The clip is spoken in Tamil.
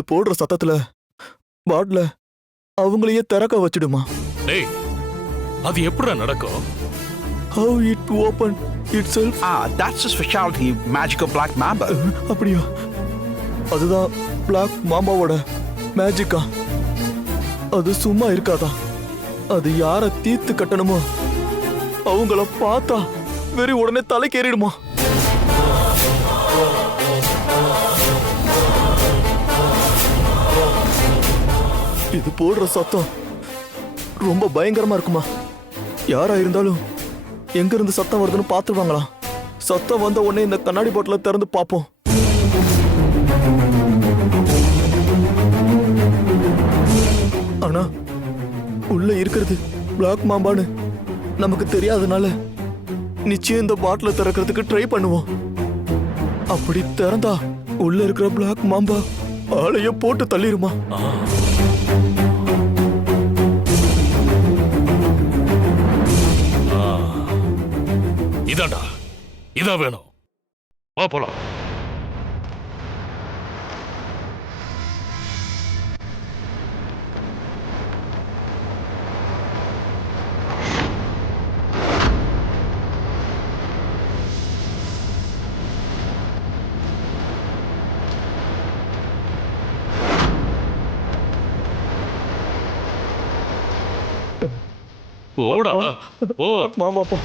இது போடுற சத்தத்துல பாட்ல அவங்களையே திறக்க வச்சிடுமா. டேய், அது எப்படிடா நடக்கும்? How it open itself? That's a specialty, magical black mamba. அப்படியா? அதுதான் பிளாக் மாமாவோட மேஜிக்கா? அது சும்மா இருக்காதா? அது யார தீர்த்து கட்டணுமோ அவங்கள பார்த்தா வெறி உடனே தலைக்கேறிடுமா. இது போடுற சத்தம் ரொம்ப பயங்கரமா இருக்குமா. யாரா இருந்தாலும் எங்க இருந்து சத்தம் வருதுன்னு பாத்துருவாங்களா. சத்தம் வந்த உடனே இந்த கண்ணாடி பாட்டில திறந்து பார்ப்போம். ஆனா உள்ள இருக்கிறது பிளாக் மாம்பான்னு நமக்கு தெரியாதனால நிச்சயம் இந்த பாட்டில திறக்கிறதுக்கு ட்ரை பண்ணுவோம். அப்படி திறந்தா உள்ள இருக்கிற பிளாக் மாம்பா ஆளைய போட்டு தள்ளிருமா. இதாண்டா, இதா வேணும். வா போலாம். போடா போ. மாமா போ.